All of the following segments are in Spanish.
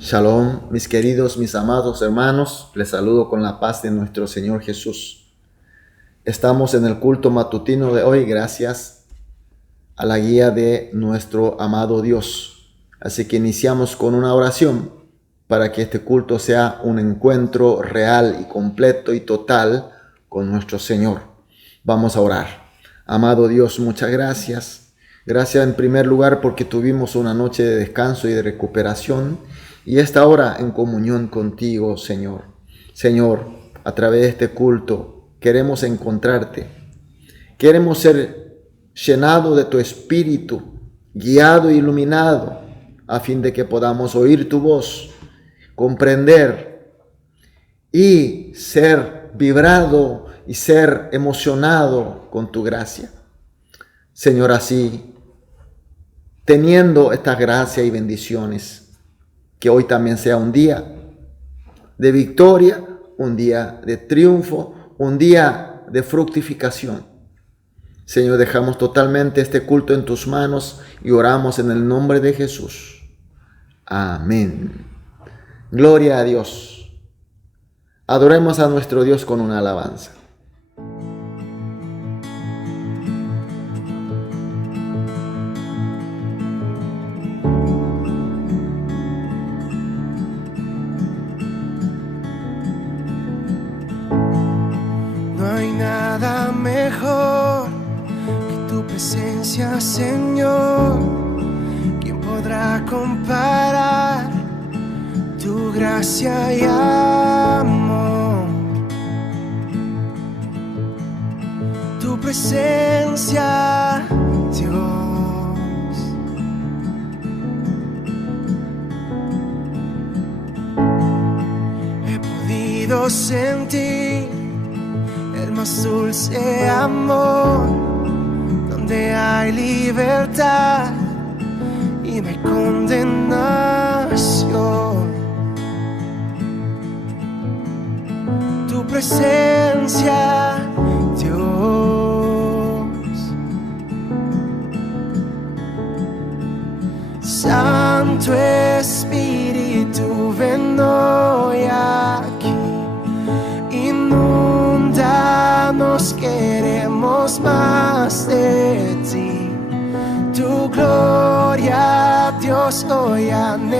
Shalom, mis queridos, mis amados hermanos, les saludo con la paz de nuestro Señor Jesús. Estamos en el culto matutino de hoy gracias a la guía de nuestro amado Dios. Así que iniciamos con una oración para que este culto sea un encuentro real y completo y total con nuestro Señor. Vamos a orar. Amado Dios, muchas gracias. Gracias en primer lugar porque tuvimos una noche de descanso y de recuperación y esta hora en comunión contigo, Señor. Señor, a través de este culto queremos encontrarte. Queremos ser llenados de tu espíritu, guiado e iluminado, a fin de que podamos oír tu voz, comprender y ser vibrado y ser emocionado con tu gracia. Señor, así, teniendo estas gracias y bendiciones, que hoy también sea un día de victoria, un día de triunfo, un día de fructificación. Señor, dejamos totalmente este culto en tus manos y oramos en el nombre de Jesús. Amén. Gloria a Dios. Adoremos a nuestro Dios con una alabanza. Nada mejor que tu presencia, Señor. ¿Quién podrá comparar tu gracia y amor? Tu presencia, Dios. He podido sentir el más dulce amor, donde hay libertad y no hay condenación. Tu presencia, Dios. Santo Espíritu, ven hoy aquí. Nos queremos más de ti. Tu gloria, Dios, hoy anhelamos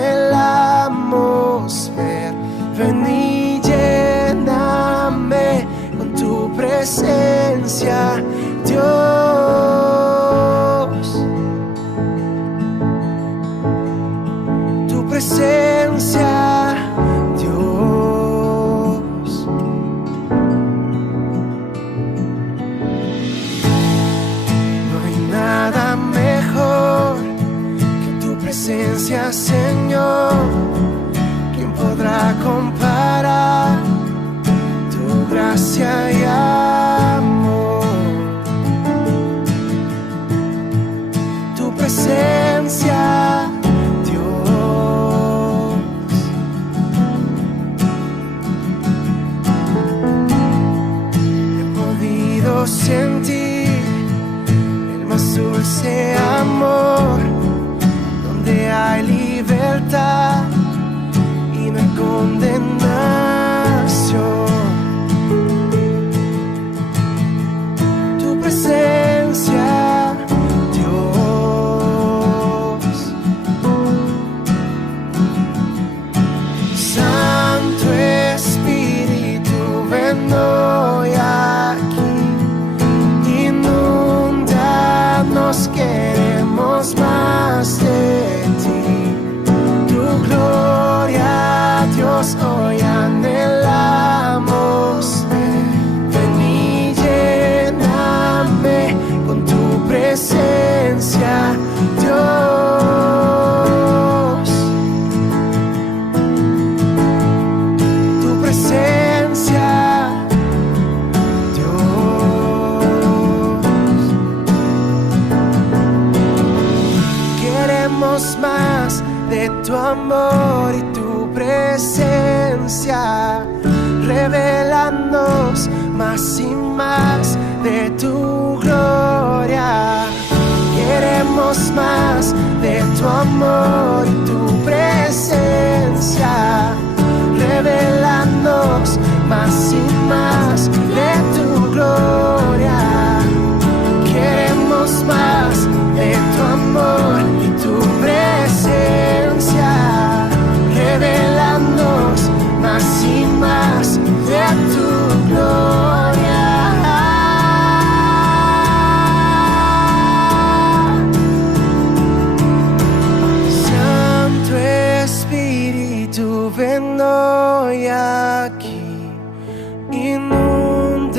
ver. Ven y lléname con tu presencia, Dios. Tu presencia, presencia, Señor. ¿Quién podrá comparar tu gracia y amor? Tu presencia, Dios. He podido sentir el más dulce amor, hay libertad y no hay condenación. Tu presencia, Dios. Santo Espíritu, ven hoy aquí. Inúndanos, queremos más de gloria, Dios, hoy anhelamos. Ven y lléname con tu presencia, Dios. Tu presencia, Dios. Queremos más de tu amor y tu presencia, revelándonos más y más de tu gloria. Queremos más de tu amor y tu presencia. tú ven hoy aquí, inúndanos,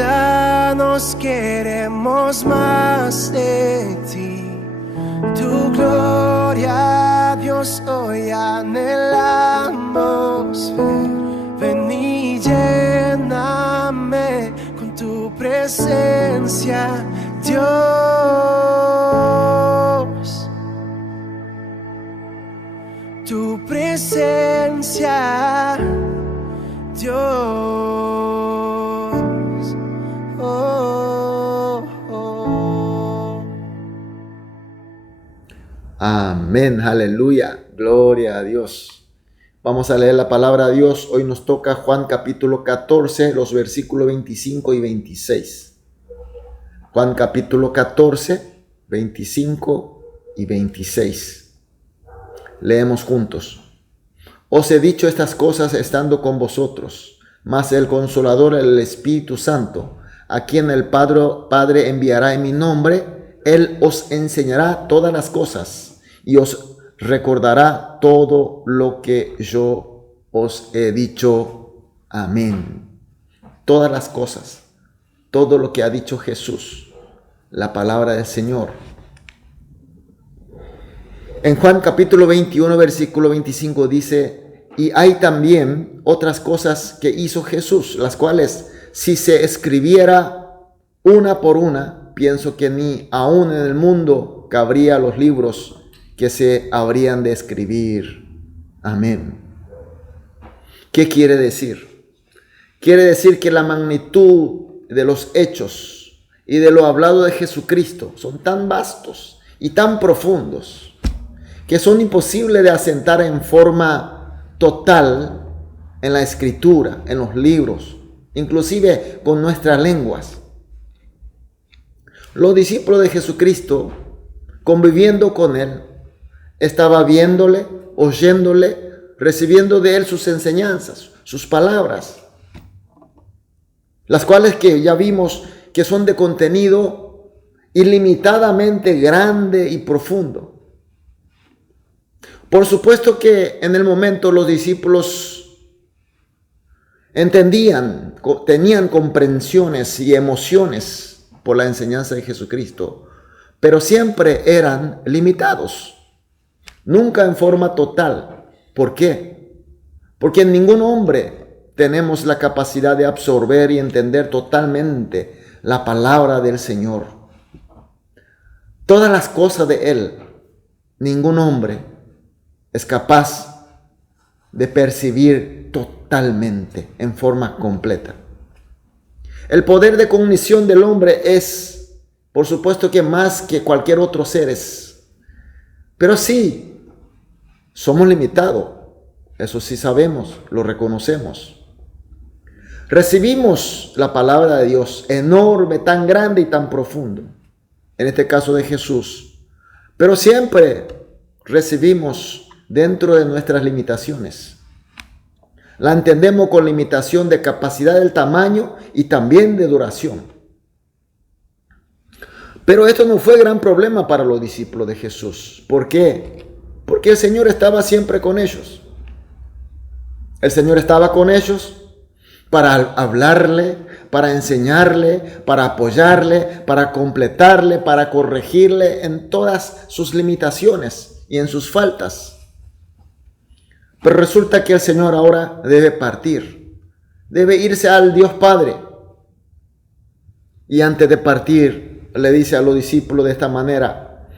queremos más de ti. Tu gloria, Dios, hoy anhelamos ver. Ven y lléname con tu presencia, Dios. Tu presencia, Dios. Oh, oh. Amén, aleluya, gloria a Dios. Vamos a leer la palabra de Dios. Hoy nos toca Juan capítulo 14, los versículos 25 y 26. Juan capítulo 14, 25 y 26. Leemos juntos. Os he dicho estas cosas estando con vosotros, mas el Consolador, el Espíritu Santo, a quien el Padre enviará en mi nombre, Él os enseñará todas las cosas y os recordará todo lo que yo os he dicho. Amén. Todas las cosas, todo lo que ha dicho Jesús, la palabra del Señor. En Juan capítulo 21, versículo 25 dice: y hay también otras cosas que hizo Jesús, las cuales si se escribiera una por una, pienso que ni aún en el mundo cabría los libros que se habrían de escribir. Amén. ¿Qué quiere decir? Quiere decir que la magnitud de los hechos y de lo hablado de Jesucristo son tan vastos y tan profundos que son imposibles de asentar en forma total en la escritura, en los libros, inclusive con nuestras lenguas. Los discípulos de Jesucristo, conviviendo con Él, estaba viéndole, oyéndole, recibiendo de Él sus enseñanzas, sus palabras, las cuales que ya vimos que son de contenido ilimitadamente grande y profundo. Por supuesto que en el momento los discípulos entendían, tenían comprensiones y emociones por la enseñanza de Jesucristo, pero siempre eran limitados. Nunca en forma total. ¿Por qué? Porque en ningún hombre tenemos la capacidad de absorber y entender totalmente la palabra del Señor. Todas las cosas de Él, ningún hombre es capaz de percibir totalmente, en forma completa. El poder de cognición del hombre es, por supuesto que más que cualquier otro ser, pero sí, somos limitados, eso sí sabemos, lo reconocemos. Recibimos la palabra de Dios enorme, tan grande y tan profundo, en este caso de Jesús, pero siempre recibimos dentro de nuestras limitaciones. La entendemos con limitación de capacidad del tamaño y también de duración. Pero esto no fue gran problema para los discípulos de Jesús. ¿Por qué? Porque el Señor estaba siempre con ellos. El Señor estaba con ellos para hablarle, para enseñarle, para apoyarle, para completarle, para corregirle en todas sus limitaciones y en sus faltas. Pero resulta que el Señor ahora debe partir, debe irse al Dios Padre. Y antes de partir, le dice a los discípulos de esta manera.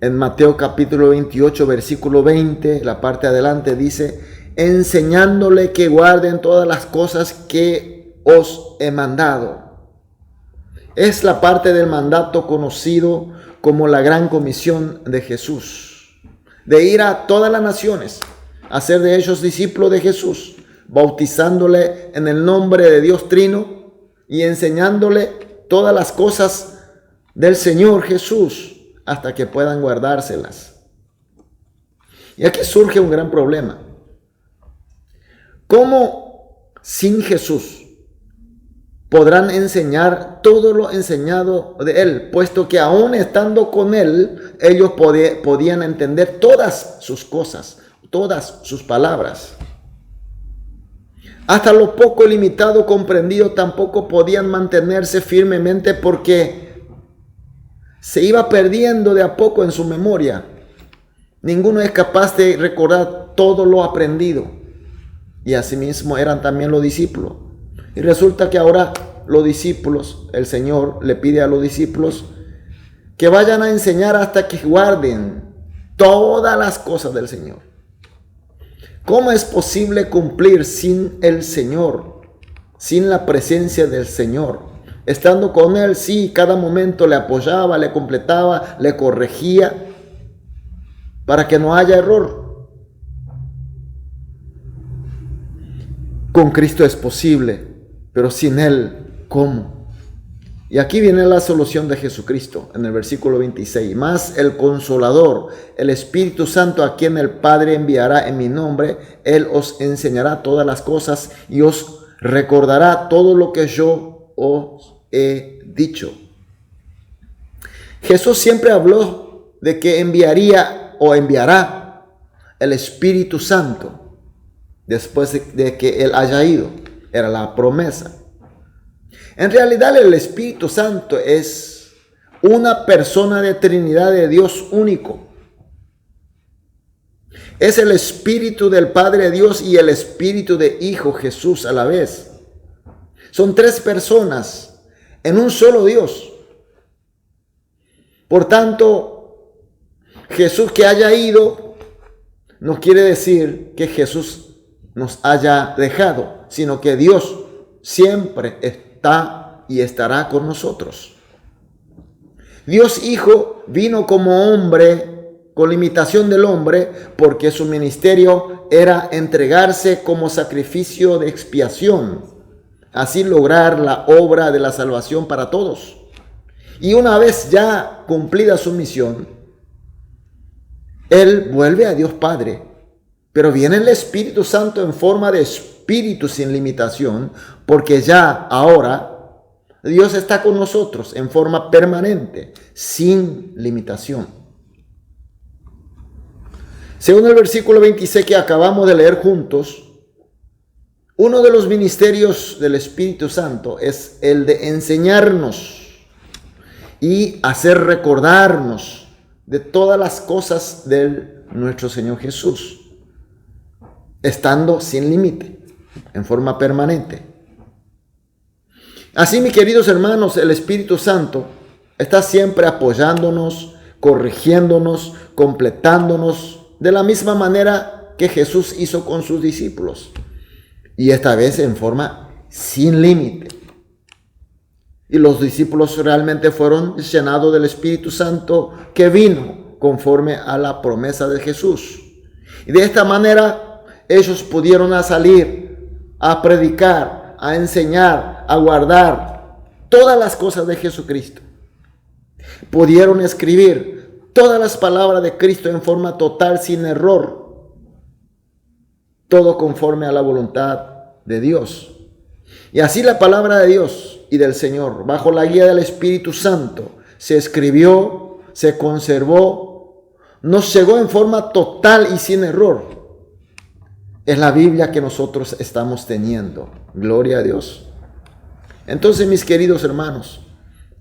En Mateo capítulo 28, versículo 20, la parte adelante dice: enseñándole que guarden todas las cosas que os he mandado. Es la parte del mandato conocido como la gran comisión de Jesús, de ir a todas las naciones, hacer de ellos discípulos de Jesús, bautizándole en el nombre de Dios Trino y enseñándole todas las cosas del Señor Jesús hasta que puedan guardárselas. Y aquí surge un gran problema. ¿Cómo sin Jesús podrán enseñar todo lo enseñado de Él? Puesto que aún estando con Él, ellos podían entender todas sus cosas, todas sus palabras. Hasta lo poco limitado comprendido tampoco podían mantenerse firmemente porque se iba perdiendo de a poco en su memoria. Ninguno es capaz de recordar todo lo aprendido. Y asimismo eran también los discípulos. Y resulta que ahora los discípulos, el Señor le pide a los discípulos que vayan a enseñar hasta que guarden todas las cosas del Señor. ¿Cómo es posible cumplir sin el Señor, sin la presencia del Señor? Estando con Él, sí, cada momento le apoyaba, le completaba, le corregía para que no haya error. Con Cristo es posible, pero sin Él, ¿cómo? Y aquí viene la solución de Jesucristo en el versículo 26. Mas el Consolador, el Espíritu Santo, a quien el Padre enviará en mi nombre, Él os enseñará todas las cosas y os recordará todo lo que yo os he dicho. Jesús siempre habló de que enviaría o enviará el Espíritu Santo después de que Él haya ido. Era la promesa. En realidad el Espíritu Santo es una persona de Trinidad de Dios único. Es el Espíritu del Padre Dios y el Espíritu de Hijo Jesús a la vez. Son tres personas en un solo Dios. Por tanto, Jesús que haya ido no quiere decir que Jesús nos haya dejado, sino que Dios siempre está y estará con nosotros. Dios Hijo vino como hombre, con la imitación del hombre, porque su ministerio era entregarse como sacrificio de expiación, así lograr la obra de la salvación para todos. Y una vez ya cumplida su misión, Él vuelve a Dios Padre, pero viene el Espíritu Santo en forma de Espíritu sin limitación, porque ya ahora Dios está con nosotros en forma permanente, sin limitación. Según el versículo 26 que acabamos de leer juntos, uno de los ministerios del Espíritu Santo es el de enseñarnos y hacer recordarnos de todas las cosas de nuestro Señor Jesús, estando sin límite, en forma permanente. Así, mis queridos hermanos, el Espíritu Santo está siempre apoyándonos, corrigiéndonos, completándonos, de la misma manera que Jesús hizo con sus discípulos. Y esta vez en forma sin límite. Y los discípulos realmente fueron llenados del Espíritu Santo que vino conforme a la promesa de Jesús. Y de esta manera ellos pudieron salir a predicar, a enseñar, a guardar todas las cosas de Jesucristo. Pudieron escribir todas las palabras de Cristo en forma total, sin error. Todo conforme a la voluntad de Dios. Y así la palabra de Dios y del Señor, bajo la guía del Espíritu Santo, se escribió, se conservó, nos llegó en forma total y sin error. Es la Biblia que nosotros estamos teniendo. Gloria a Dios. Entonces, mis queridos hermanos,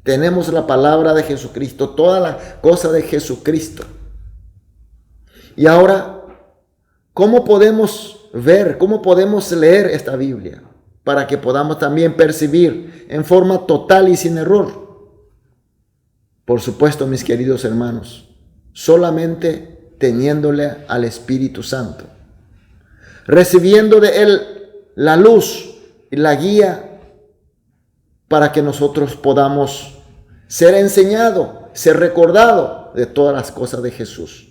tenemos la palabra de Jesucristo, toda la cosa de Jesucristo. Y ahora, ¿cómo podemos ver, cómo podemos leer esta Biblia? Para que podamos también percibir en forma total y sin error. Por supuesto, mis queridos hermanos, solamente teniéndole al Espíritu Santo, recibiendo de Él la luz y la guía para que nosotros podamos ser enseñados, ser recordados de todas las cosas de Jesús.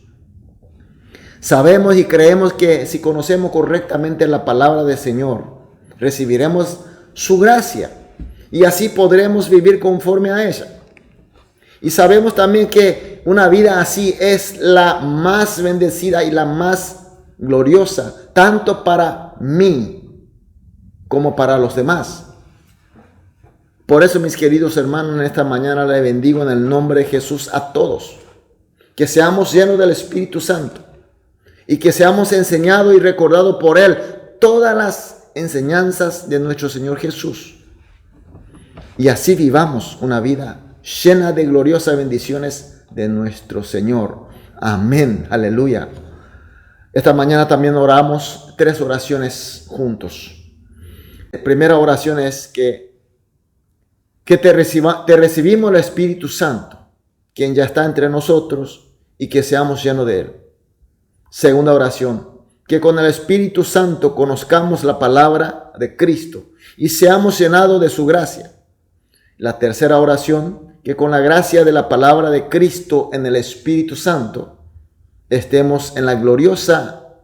Sabemos y creemos que si conocemos correctamente la palabra del Señor, recibiremos su gracia y así podremos vivir conforme a ella. Y sabemos también que una vida así es la más bendecida y la más gloriosa, tanto para mí como para los demás. Por eso, mis queridos hermanos, en esta mañana le bendigo en el nombre de Jesús a todos. Que seamos llenos del Espíritu Santo y que seamos enseñados y recordados por Él todas las enseñanzas de nuestro Señor Jesús. Y así vivamos una vida llena de gloriosas bendiciones de nuestro Señor. Amén. Aleluya. Esta mañana también oramos 3 oraciones juntos. La primera oración es que te recibimos el Espíritu Santo, quien ya está entre nosotros, y que seamos llenos de Él. Segunda oración, que con el Espíritu Santo conozcamos la palabra de Cristo y seamos llenados de su gracia. La tercera oración, que con la gracia de la palabra de Cristo en el Espíritu Santo estemos en la gloriosa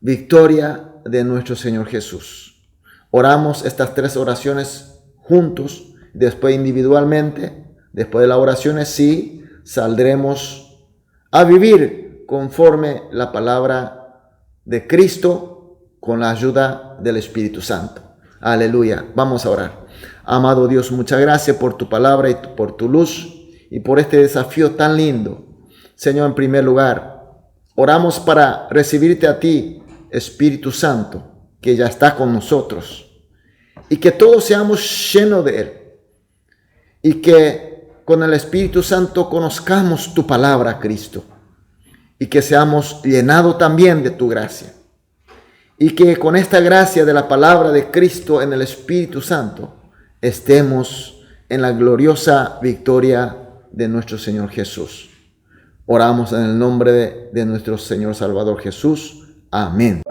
victoria de nuestro Señor Jesús. Oramos estas 3 oraciones juntos, después individualmente. Después de las oraciones sí saldremos a vivir conforme la palabra de Cristo con la ayuda del Espíritu Santo. Aleluya. Vamos a orar. Amado Dios, muchas gracias por tu palabra y por tu luz y por este desafío tan lindo. Señor, en primer lugar, oramos para recibirte a ti, Espíritu Santo, que ya está con nosotros, y que todos seamos llenos de Él, y que con el Espíritu Santo conozcamos tu palabra, Cristo, y que seamos llenados también de tu gracia, y que con esta gracia de la palabra de Cristo en el Espíritu Santo estemos en la gloriosa victoria de nuestro Señor Jesús. Oramos en el nombre de nuestro Señor Salvador Jesús. Amén.